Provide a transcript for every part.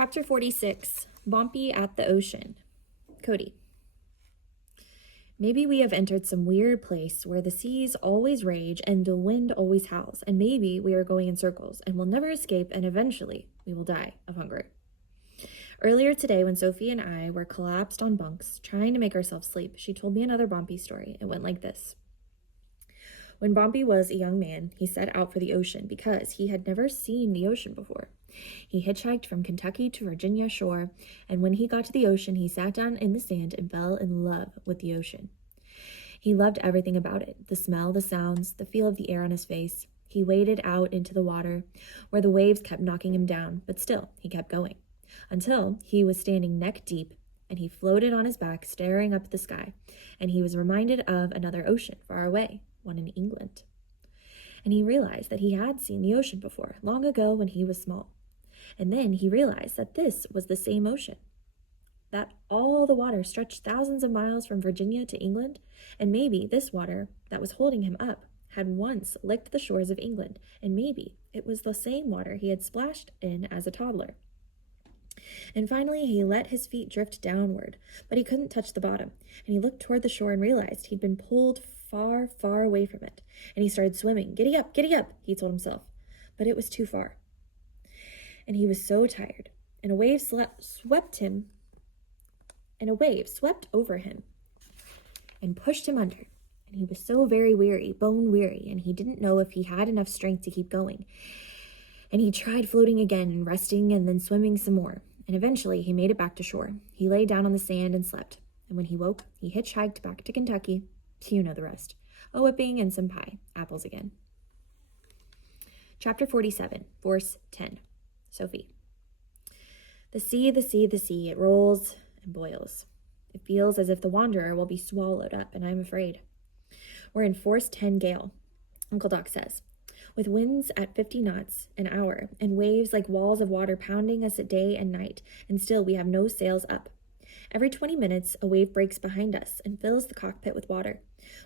Chapter 46, Bumpy at the Ocean. Cody. Maybe we have entered some weird place where the seas always rage and the wind always howls, and maybe we are going in circles and will never escape, and eventually we will die of hunger. Earlier today, when Sophie and I were collapsed on bunks, trying to make ourselves sleep, she told me another Bumpy story. It went like this. When Bumpy was a young man, he set out for the ocean because he had never seen the ocean before. He hitchhiked from Kentucky to Virginia shore, and when he got to the ocean, he sat down in the sand and fell in love with the ocean. He loved everything about it, the smell, the sounds, the feel of the air on his face. He waded out into the water, where the waves kept knocking him down, but still, he kept going, until he was standing neck deep, and he floated on his back, staring up at the sky, and he was reminded of another ocean far away, one in England. And he realized that he had seen the ocean before, long ago when he was small. And then he realized that this was the same ocean, that all the water stretched thousands of miles from Virginia to England, and maybe this water that was holding him up had once licked the shores of England, and maybe it was the same water he had splashed in as a toddler. And finally, he let his feet drift downward, but he couldn't touch the bottom, and he looked toward the shore and realized he'd been pulled far, far away from it, and he started swimming. Giddy up, he told himself, but it was too far. And he was so tired, and a wave swept over him and pushed him under. And he was so very weary, bone weary, and he didn't know if he had enough strength to keep going. And he tried floating again and resting and then swimming some more. And eventually he made it back to shore. He lay down on the sand and slept. And when he woke, he hitchhiked back to Kentucky. You know the rest. A whipping and some pie. Apples again. Chapter 47, Verse 10. Sophie. The sea, the sea, the sea, it rolls and boils. It feels as if the wanderer will be swallowed up, and I'm afraid. We're in force 10 gale, Uncle Doc says, with winds at 50 knots an hour and waves like walls of water pounding us at day and night, and still we have no sails up. Every 20 minutes, a wave breaks behind us and fills the cockpit with water.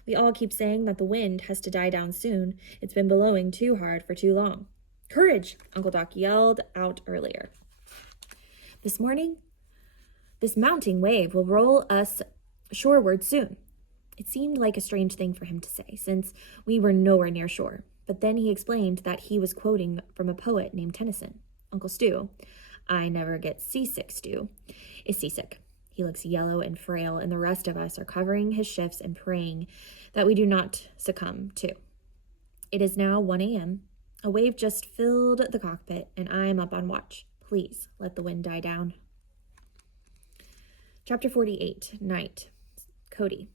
We all keep saying that the wind has to die down soon. It's been blowing too hard for too long. Courage, Uncle Doc yelled out earlier. This morning, this mounting wave will roll us shoreward soon. It seemed like a strange thing for him to say, since we were nowhere near shore. But then he explained that he was quoting from a poet named Tennyson. Uncle Stu, I never get seasick, Stu, is seasick. He looks yellow and frail, and the rest of us are covering his shifts and praying that we do not succumb too. It is now 1 a.m. A wave just filled the cockpit, and I am up on watch. Please let the wind die down. Chapter 48, Night. Cody.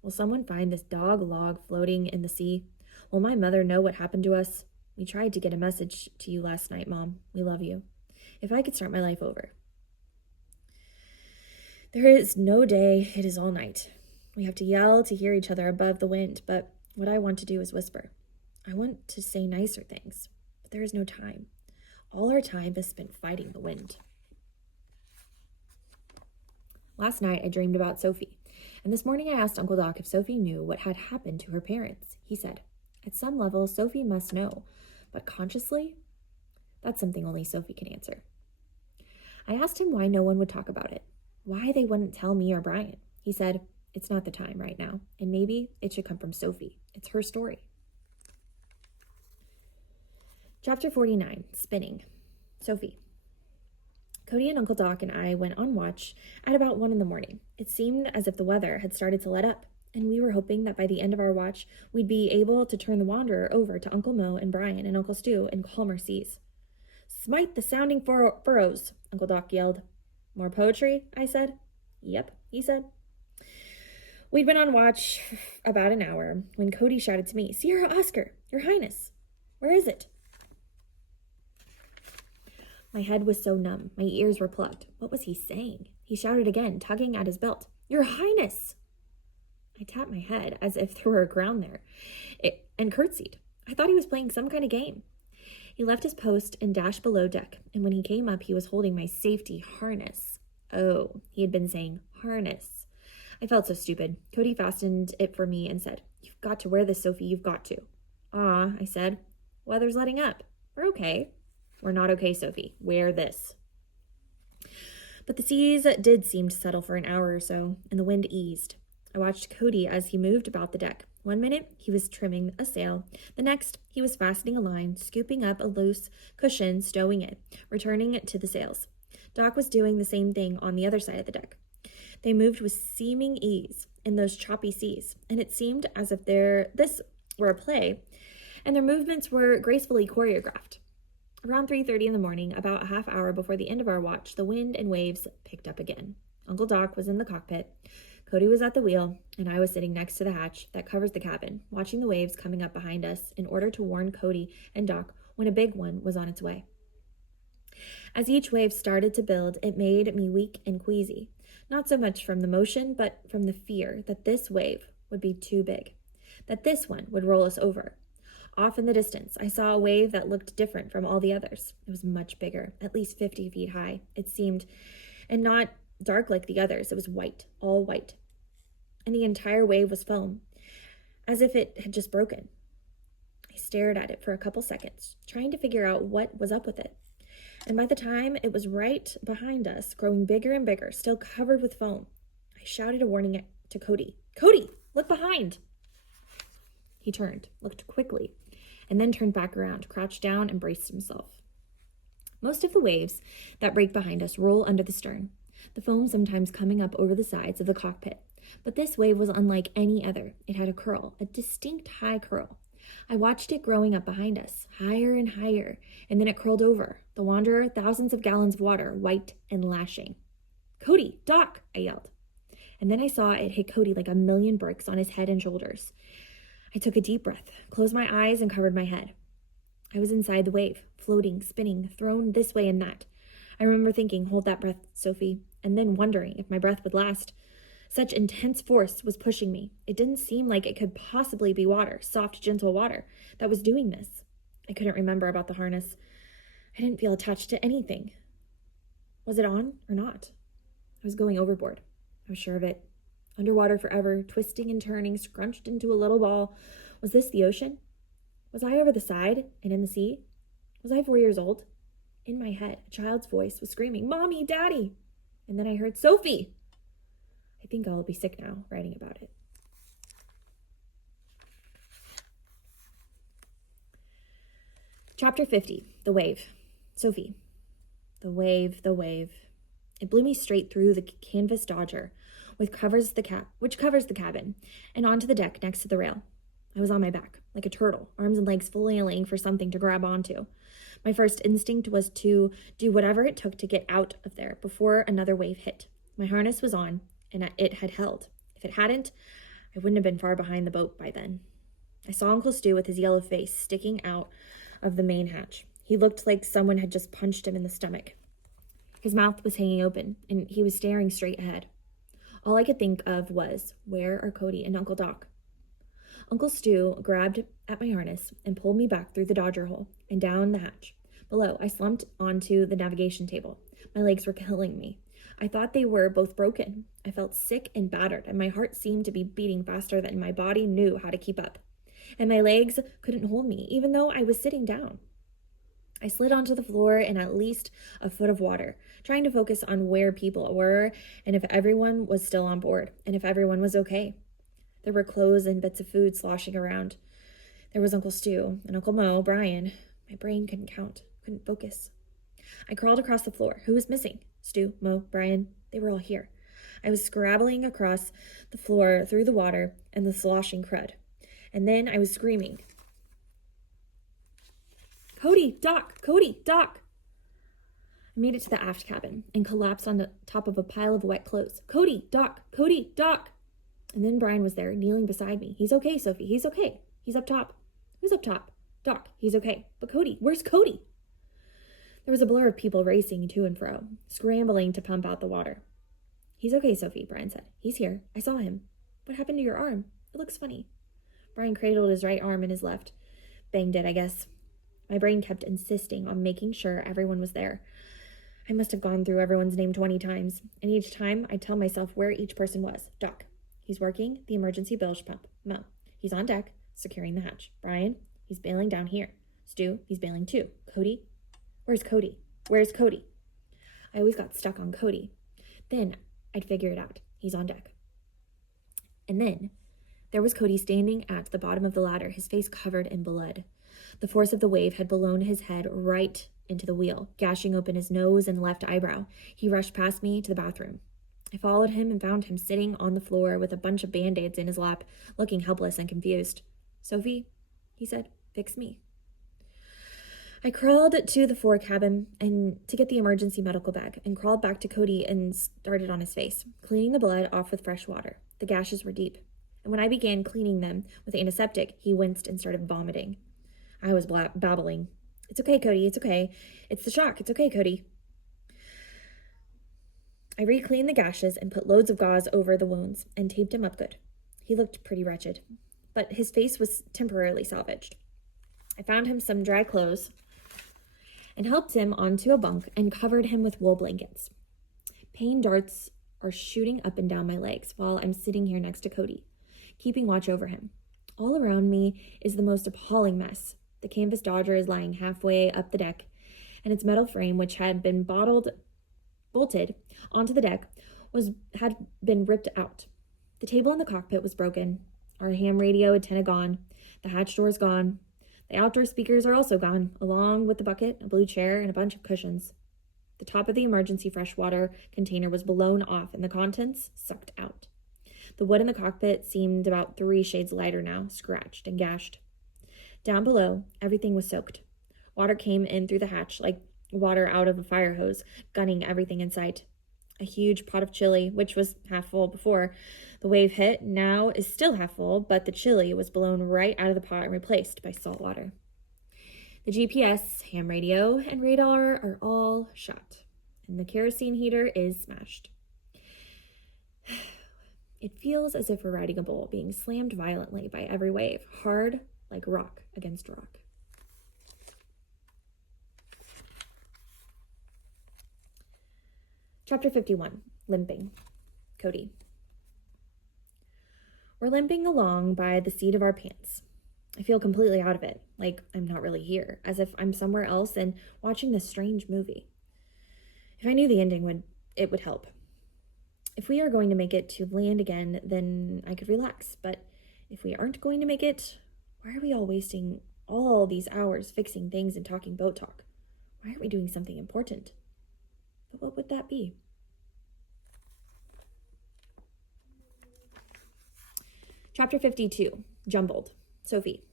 Will someone find this dog log floating in the sea? Will my mother know what happened to us? We tried to get a message to you last night, Mom. We love you. If I could start my life over. There is no day, it is all night. We have to yell to hear each other above the wind, but what I want to do is whisper. I want to say nicer things, but there is no time. All our time is spent fighting the wind. Last night, I dreamed about Sophie, and this morning I asked Uncle Doc if Sophie knew what had happened to her parents. He said, at some level, Sophie must know, but consciously, that's something only Sophie can answer. I asked him why no one would talk about it, why they wouldn't tell me or Brian. He said, it's not the time right now, and maybe it should come from Sophie. It's her story. Chapter 49, Spinning. Sophie. Cody and Uncle Doc and I went on watch at about 1 a.m. It seemed as if the weather had started to let up, and we were hoping that by the end of our watch, we'd be able to turn the Wanderer over to Uncle Mo and Brian and Uncle Stu in calmer seas. Smite the sounding furrows, Uncle Doc yelled. More poetry, I said. Yep, he said. We'd been on watch about an hour when Cody shouted to me, Sierra Oscar, Your Highness, where is it? My head was so numb. My ears were plugged. What was he saying? He shouted again, tugging at his belt. Your Highness! I tapped my head as if there were a ground there and curtsied. I thought he was playing some kind of game. He left his post and dashed below deck, and when he came up, he was holding my safety harness. Oh, he had been saying harness. I felt so stupid. Cody fastened it for me and said, You've got to wear this, Sophie. You've got to. Ah, I said. Weather's letting up. We're okay. We're not okay, Sophie. Wear this. But the seas did seem to settle for an hour or so, and the wind eased. I watched Cody as he moved about the deck. One minute, he was trimming a sail. The next, he was fastening a line, scooping up a loose cushion, stowing it, returning it to the sails. Doc was doing the same thing on the other side of the deck. They moved with seeming ease in those choppy seas, and it seemed as if this were a play, and their movements were gracefully choreographed. Around 3:30 in the morning, about a half hour before the end of our watch, the wind and waves picked up again. Uncle Doc was in the cockpit, Cody was at the wheel, and I was sitting next to the hatch that covers the cabin, watching the waves coming up behind us in order to warn Cody and Doc when a big one was on its way. As each wave started to build, it made me weak and queasy, not so much from the motion, but from the fear that this wave would be too big, that this one would roll us over. Off in the distance, I saw a wave that looked different from all the others. It was much bigger, at least 50 feet high, it seemed, and not dark like the others. It was white, all white. And the entire wave was foam, as if it had just broken. I stared at it for a couple seconds, trying to figure out what was up with it. And by the time it was right behind us, growing bigger and bigger, still covered with foam, I shouted a warning to Cody. "Cody, look behind!" He turned, looked quickly, and then turned back around, crouched down, and braced himself. Most of the waves that break behind us roll under the stern, the foam sometimes coming up over the sides of the cockpit. But this wave was unlike any other. It had a curl, a distinct high curl. I watched it growing up behind us, higher and higher, and then it curled over. The Wanderer, thousands of gallons of water, white and lashing. "Cody, Doc!" I yelled. And then I saw it hit Cody like a million bricks on his head and shoulders. I took a deep breath, closed my eyes, and covered my head. I was inside the wave, floating, spinning, thrown this way and that. I remember thinking, "Hold that breath, Sophie," and then wondering if my breath would last. Such intense force was pushing me. It didn't seem like it could possibly be water, soft, gentle water, that was doing this. I couldn't remember about the harness. I didn't feel attached to anything. Was it on or not? I was going overboard. I was sure of it. Underwater forever, twisting and turning, scrunched into a little ball. Was this the ocean? Was I over the side and in the sea? Was I 4 years old? In my head, a child's voice was screaming, "Mommy, Daddy!" And then I heard, "Sophie!" I think I'll be sick now, writing about it. Chapter 50, The Wave. Sophie. The wave, the wave. It blew me straight through the canvas dodger, which covers the cabin, and onto the deck next to the rail. I was on my back, like a turtle, arms and legs flailing for something to grab onto. My first instinct was to do whatever it took to get out of there before another wave hit. My harness was on, and it had held. If it hadn't, I wouldn't have been far behind the boat by then. I saw Uncle Stu with his yellow face sticking out of the main hatch. He looked like someone had just punched him in the stomach. His mouth was hanging open, and he was staring straight ahead. All I could think of was, where are Cody and Uncle Doc? Uncle Stu grabbed at my harness and pulled me back through the dodger hole and down the hatch. Below, I slumped onto the navigation table. My legs were killing me. I thought they were both broken. I felt sick and battered, and my heart seemed to be beating faster than my body knew how to keep up. And my legs couldn't hold me, even though I was sitting down. I slid onto the floor in at least a foot of water, trying to focus on where people were and if everyone was still on board and if everyone was okay. There were clothes and bits of food sloshing around. There was Uncle Stu and Uncle Mo, Brian. My brain couldn't count, couldn't focus. I crawled across the floor. Who was missing? Stu, Mo, Brian. They were all here. I was scrabbling across the floor through the water and the sloshing crud. And then I was screaming, "Cody, Doc, Cody, Doc!" I made it to the aft cabin and collapsed on the top of a pile of wet clothes. "Cody, Doc, Cody, Doc!" And then Brian was there, kneeling beside me. "He's okay, Sophie, he's okay. He's up top." "Who's up top?" "Doc, he's okay." "But Cody, where's Cody?" There was a blur of people racing to and fro, scrambling to pump out the water. "He's okay, Sophie," Brian said. "He's here. I saw him. What happened to your arm? It looks funny." Brian cradled his right arm in his left. Banged it, I guess. My brain kept insisting on making sure everyone was there. I must have gone through everyone's name 20 times, and each time I'd tell myself where each person was. Doc, he's working the emergency bilge pump. Mo, he's on deck, securing the hatch. Brian, he's bailing down here. Stu, he's bailing too. Cody, where's Cody? Where's Cody? I always got stuck on Cody. Then I'd figure it out. He's on deck. And then there was Cody standing at the bottom of the ladder, his face covered in blood. The force of the wave had blown his head right into the wheel, gashing open his nose and left eyebrow. He rushed past me to the bathroom. I followed him and found him sitting on the floor with a bunch of Band-Aids in his lap, looking helpless and confused. "Sophie," he said, "fix me." I crawled to the fore cabin to get the emergency medical bag and crawled back to Cody and started on his face, cleaning the blood off with fresh water. The gashes were deep, and when I began cleaning them with antiseptic, he winced and started vomiting. I was babbling. "It's okay, Cody, it's okay. It's the shock, it's okay, Cody." I re-cleaned the gashes and put loads of gauze over the wounds and taped him up good. He looked pretty wretched, but his face was temporarily salvaged. I found him some dry clothes and helped him onto a bunk and covered him with wool blankets. Pain darts are shooting up and down my legs while I'm sitting here next to Cody, keeping watch over him. All around me is the most appalling mess. The canvas Dodger is lying halfway up the deck, and its metal frame, which had been bolted onto the deck, had been ripped out. The table in the cockpit was broken. Our ham radio antenna gone. The hatch door is gone. The outdoor speakers are also gone, along with the bucket, a blue chair, and a bunch of cushions. The top of the emergency freshwater container was blown off and the contents sucked out. The wood in the cockpit seemed about 3 shades lighter now, scratched and gashed. Down below, everything was soaked. Water came in through the hatch like water out of a fire hose, gunning everything in sight. A huge pot of chili, which was half full before the wave hit, now is still half full, but the chili was blown right out of the pot and replaced by salt water. The GPS, ham radio, and radar are all shot, and the kerosene heater is smashed. It feels as if we're riding a bull being slammed violently by every wave, hard like rock against rock. Chapter 51, Limping. Cody. We're limping along by the seat of our pants. I feel completely out of it, like I'm not really here, as if I'm somewhere else and watching this strange movie. If I knew the ending, it would help. If we are going to make it to land again, then I could relax, but if we aren't going to make it, why are we all wasting all these hours fixing things and talking boat talk? Why aren't we doing something important? But what would that be? Chapter 52, Jumbled. Sophie.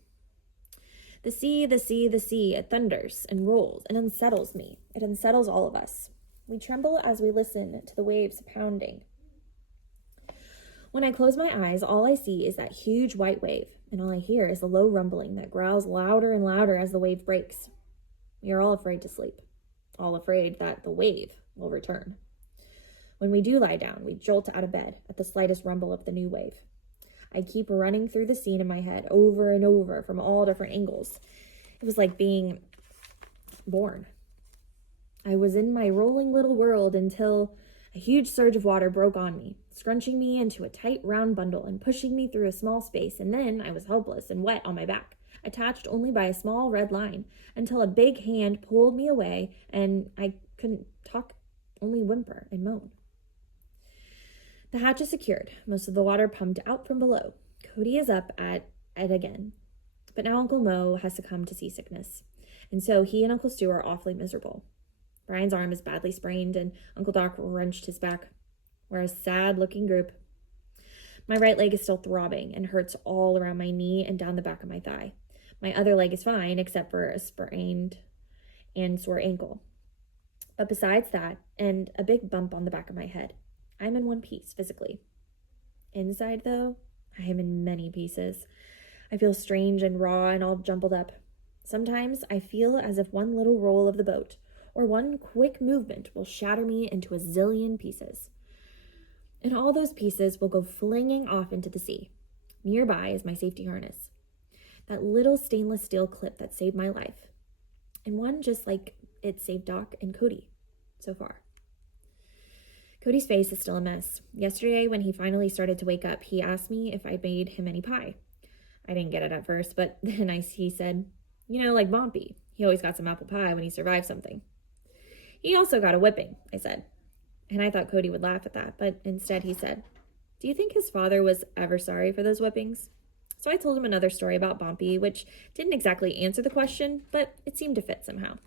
The sea, the sea, the sea, it thunders and rolls and unsettles me. It unsettles all of us. We tremble as we listen to the waves pounding. When I close my eyes, all I see is that huge white wave, and all I hear is the low rumbling that growls louder and louder as the wave breaks. We are all afraid to sleep, all afraid that the wave will return. When we do lie down, we jolt out of bed at the slightest rumble of the new wave. I keep running through the scene in my head over and over from all different angles. It was like being born. I was in my rolling little world until a huge surge of water broke on me, scrunching me into a tight round bundle and pushing me through a small space, and then I was helpless and wet on my back, attached only by a small red line, until a big hand pulled me away and I couldn't talk, only whimper and moan. The hatch is secured, most of the water pumped out from below. Cody is up at it again, but now Uncle Mo has succumbed to seasickness, and so he and Uncle Stu are awfully miserable. Brian's arm is badly sprained, and Uncle Doc wrenched his back. We're a sad-looking group. My right leg is still throbbing and hurts all around my knee and down the back of my thigh. My other leg is fine, except for a sprained and sore ankle. But besides that, and a big bump on the back of my head, I'm in one piece physically. Inside, though, I am in many pieces. I feel strange and raw and all jumbled up. Sometimes I feel as if one little roll of the boat or one quick movement will shatter me into a zillion pieces. And all those pieces will go flinging off into the sea. Nearby is my safety harness, that little stainless steel clip that saved my life, and one just like it saved Doc and Cody so far. Cody's face is still a mess. Yesterday, when he finally started to wake up, he asked me if I'd made him any pie. I didn't get it at first, but then he said, like Bompy. He always got some apple pie when he survived something. He also got a whipping, I said. And I thought Cody would laugh at that, but instead he said, do you think his father was ever sorry for those whippings? So I told him another story about Bumpy, which didn't exactly answer the question, but it seemed to fit somehow.